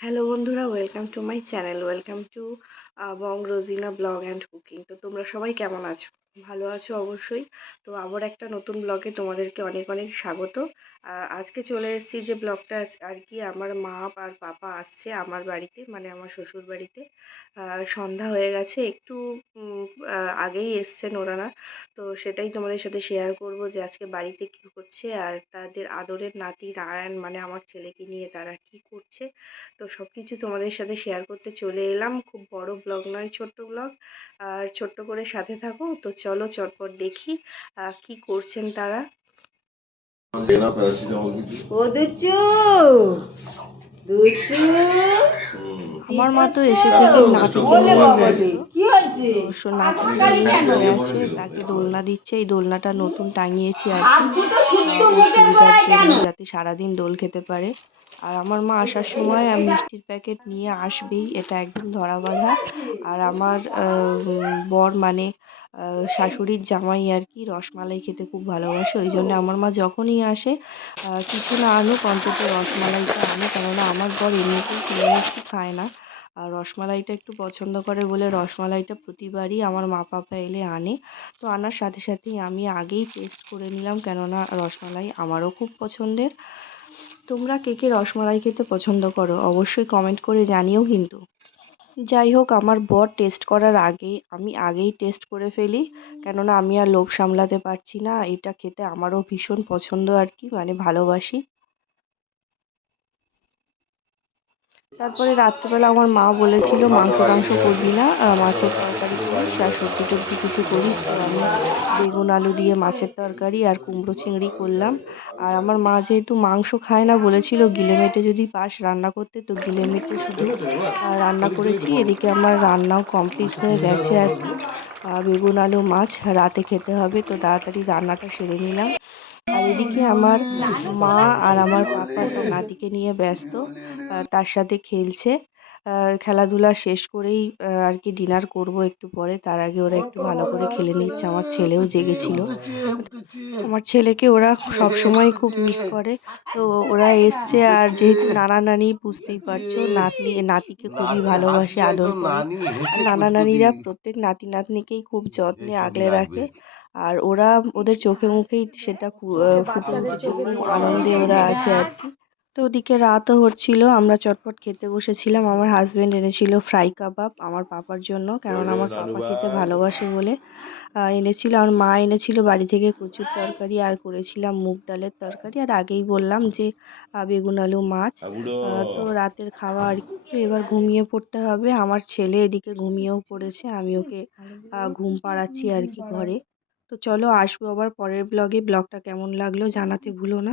Hello বন্ধুরা welcome to my channel welcome to bong Rozina blog and cooking তো তোমরা সবাই কেমন আছো? ভালো আছো অবশ্যই। তো আবার একটা নতুন ব্লগে তোমাদেরকে অনেক অনেক স্বাগত। আজকে চলে এসেছি যে ব্লগটা আর কি আমার মা আর পাপা আসছে আমার বাড়িতে মানে আমার শ্বশুর বাড়িতে। সন্ধ্যা হয়ে গেছে, একটু আগেই এসছেন ওনারা তো সেটাই তোমাদের সাথে শেয়ার করব যে আজকে বাড়িতে কি হচ্ছে আর তাদের আদরের নাতি নারায়ণ মানে আমার ছেলেকে নিয়ে তারা কি করছে। তো সব কিছু তোমাদের সাথে শেয়ার করতে চলে এলাম। খুব বড় ব্লগ নয় ছোট্ট ব্লগ আর ছোট্ট করে সাথে থাকো। তো চলো চটপট দেখি কি করছেন তারা। ও দুচু দুচু আমার মা তো এসে থেকে। কি হয়েছে? অবশ্য আছে তাকে দোলনা দিচ্ছে এই দোলনাটা নতুন টাঙিয়েছি আর সুবিধার জন্য যাতে সারাদিন দোল খেতে পারে। আর আমার মা আসার সময় মিষ্টির প্যাকেট নিয়ে আসবেই, এটা একদম ধরা বাঁধা। আর আমার বর মানে শাশুড়ির জামাই আর কি রসমালাই খেতে খুব ভালোবাসে, ওই জন্য আমার মা যখনই আসে কিছু না আনুক, অন্তত রসমালাইটা আনে, কেননা আমার বর এমনিতেই চিনি মিষ্টি খায় না। আর রসমালাইটা একটু পছন্দ করে বলে রসমালাইটা প্রতিবারই আমার মা পাপা এলে আনে। তো আনার সাথে সাথেই আমি আগেই টেস্ট করে নিলাম, কেননা রসমালাই আমারও খুব পছন্দের। তোমরা কে কে রসমালাই খেতে পছন্দ করো? অবশ্যই কমেন্ট করে জানিও কিন্তু। যাই হোক আমার বর টেস্ট করার আগে, আমি আগেই টেস্ট করে ফেলি, কেননা আমি আর লোভ সামলাতে পারছি না। এটা খেতে আমারও ভীষণ পছন্দ আর কি মানে ভালোবাসি। তারপরে রাত্রেবেলা আমার মা বলেছিল, মাংস টাংস করবি না মাছের তরকারি করিস আর সবজি টবজি কিছু করিস। তো আমি বেগুন, আলু দিয়ে মাছের তরকারি আর কুমড়ো চিংড়ি করলাম। আর আমার মা যেহেতু মাংস খায় না বলেছিল, গিলে মেটে যদি পাস রান্না করতে, তো গিলে মেটে শুধু রান্না করেছি। এদিকে আমার রান্নাও কমপ্লিট হয়ে গেছে আর কি। বেগুন, আলু, মাছ রাতে খেতে হবে, তো তাড়াতাড়ি রান্নাটা সেরে নিলাম। আর এদিকে আমার মা আর আমার পাপা তো নাতিকে নিয়ে ব্যস্ত তার সাথে খেলছে। খেলাধুলা শেষ করেই আর কি ডিনার করব একটু পরে, তার আগে ওরা একটু ভালো করে খেলে নিচ্ছে। আমার ছেলেও জেগেছিল। আমার ছেলেকে ওরা সব সময় খুব মিস করে। তো ওরা এসছে আর যেহেতু নানা নানি বুঝতেই পারছ, নাতনি, নাতিকে খুবই ভালোবাসে, আদর করে। নানা নানিরা প্রত্যেক নাতি নাতনিকেই খুব যত্নে আগলে রাখে। আর ওরা ওদের চোখে মুখেই সেটা ফুটে উঠেছে আনন্দে ওরা আছে আর কি। তো ওদিকে রাতও হচ্ছিল আমরা চটপট খেতে বসেছিলাম আমার হাজবেন্ড এনেছিল ফ্রাই কাবাব আমার পাপার জন্য কেননা আমার পাপা খেতে ভালোবাসে বলে আহ, এনেছিল আর মা এনেছিল বাড়ি থেকে কচুর তরকারি আর করেছিলাম মুগ ডালের তরকারি আর আগেই বললাম যে আহ, বেগুন আলু মাছ। আহ, তো রাতের খাওয়া আর কি তো এবার ঘুমিয়ে পড়তে হবে আমার ছেলে এদিকে ঘুমিয়েও পড়েছে আমি ওকে আহ, ঘুম পাড়াচ্ছি আর কি ঘরে। তো চলো আসব আবার পরের ব্লগে ব্লগটা কেমন লাগল জানাতে ভুলো না।